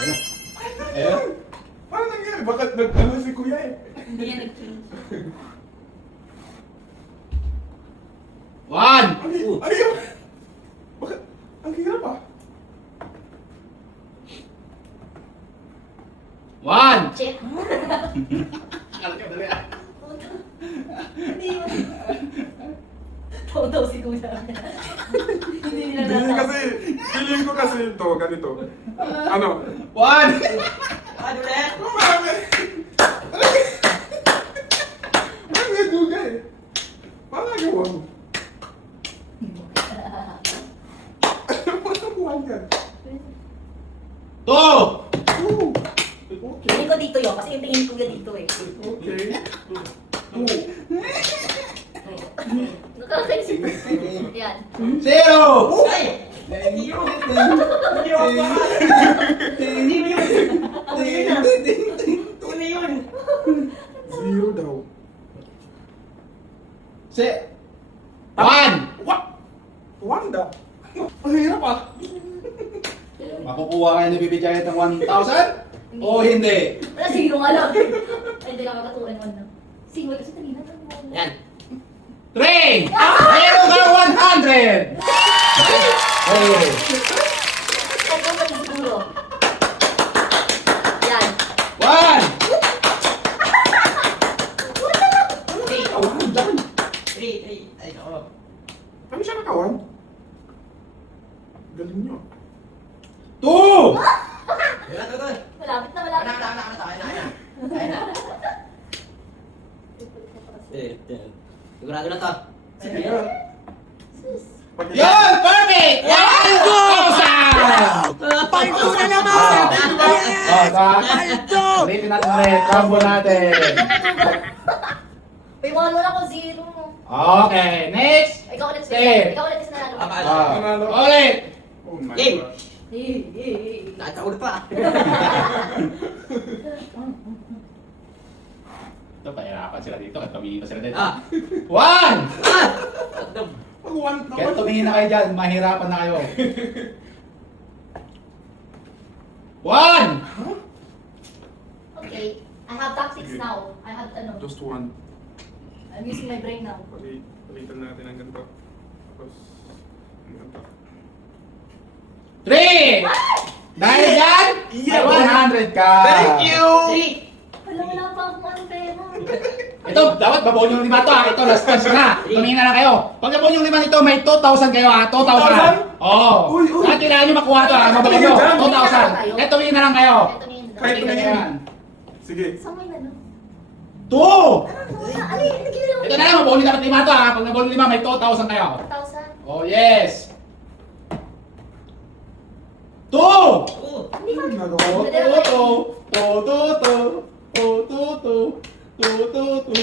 Ayun. Paano nangyari? Bakit nag-ano si kuya eh? Hindi yan nag-change. 1. Ano yun? Bakit? Ang hirap ah. 1. Check. Akala ka dali ah. Hindi yun. Tawa-tawa si kuya. Hindi nila Feeling natawa. kasi, feeling ko kasi ito, ganito. Ano? 1. Ano ulit? Marami. Ano nga duga eh? Paano nagawa mo? Ano buwan yan? 2. Oo. Okay. Tingin ko dito yun, kasi yung tingin ko yun dito eh. Okay. 2. Nakakaisip. Yan. 0. Zero daw. 1. What? Wanda. Ang hirap ah. Makukuha kayo ni Bibigay ng 1,000? O hindi? Wala, zero nga lang. Ay, hindi nakakatuwa naman na. Single kasi kanina. Yan. 3. Meron ka 100. Oh. Ay, ko pa siguro. Yan. 1. Ano siya nakawan? Galing nyo. 2. Malapit na, malapit. Sigurado na to. Sige nga. Pag- Yun! Perfect! 1,000! Paldo na naman! Oh, Paldo! ulitin natin ulit. Combo natin. May walo na ako, zero. Okay, next. Ikaw ulit Ten. siya. Ikaw ulit kasi nanalo. Nanalo. Ulit. Oh my Game. gosh. Nakita ulit pa. Ito, pahirapan sila dito. At tumingin na sila dito. Ah. 1. Pag one Kaya naman. tumingin na kayo dyan. Mahirapan na kayo. 1. Okay. I have tactics now. I have, ano, Just one. I'm using my brain now. Palitan natin ang ganito. Tapos, ang ganito. 3. Dahil dyan, may 100 ka. Thank you! Wala, wala pa akong ano pera. Ito, dapat babaon yung 5 to ha. Ito, last chance na. Tumingin na lang kayo. Pag nabaon yung 5 nito, may 2,000 kayo ha. 2,000. Oo. Uy, uy. Kaya kailangan nyo makuha to ha. Mabaon nyo. Tumingin dyan. 2,000. Kaya tumingin na lang kayo. Ito na yun. Kahit Tumingin na yan. Sige. Saan mo yun, ano? 2. Ano yun? Nagkila Ito na lang, mabaon yung dapat 5 to ha. Pag nabaon yung 5, may 2,000 kayo. 1,000. Oh, yes. 2. Hindi ko. Nagawa. Oh, 2. Oh, 2. Oh, 2. Oh, 2.